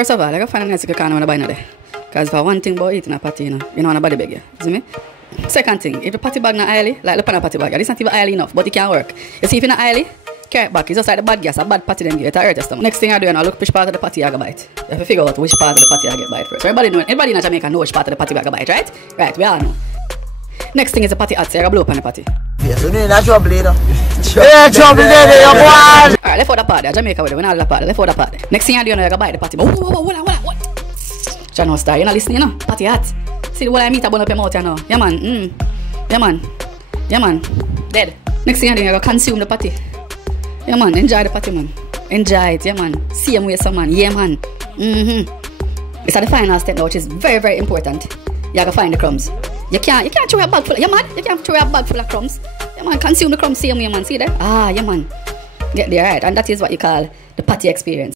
First of all, I gotta find a nice kind of buy now there. Because for one thing about eating a patty, you know, nobody beg you. See me? Second thing, if the patty bag not oily, like look on a patty bag, it's not even oily enough, but it can work. You see, if it's not oily, carry it back. It's just like the bad gas, a bad patty then give it a hurt your stomach. Next thing I do, I look which part of the patty I go bite. You have to figure out which part of the patty I get bite first. Everybody in Jamaica know which part of the patty I go bite, right? Right, we all know. Next thing is the patty hot, so you gotta blow up on the patty. Yes, you need a trouble there. Yeah, trouble there, you boy. Alright, left out the part there. Jamaica with it, we not the part there. Left out the part there. Next thing I do, you gotta bite the patty. But what? Channel star, you're not listening, you know? Patty hot. See the whole I meat a bun up your mouth, you know? Yeah, man. Yeah, man. Dead. Next thing I do, you gotta consume the patty. Yeah, man. Enjoy the patty, man. Enjoy it, yeah, man. Same way, some man. Yeah, man. It's at the final step now, which is very, very important. You gotta find the crumbs. You can't throw a bag full of, yeah, man. You can't throw a bag full of crumbs. Yeah, man. Consume the crumbs, same way, man. See there? Ah, yeah, man. Get there, right? And that is what you call the patty experience.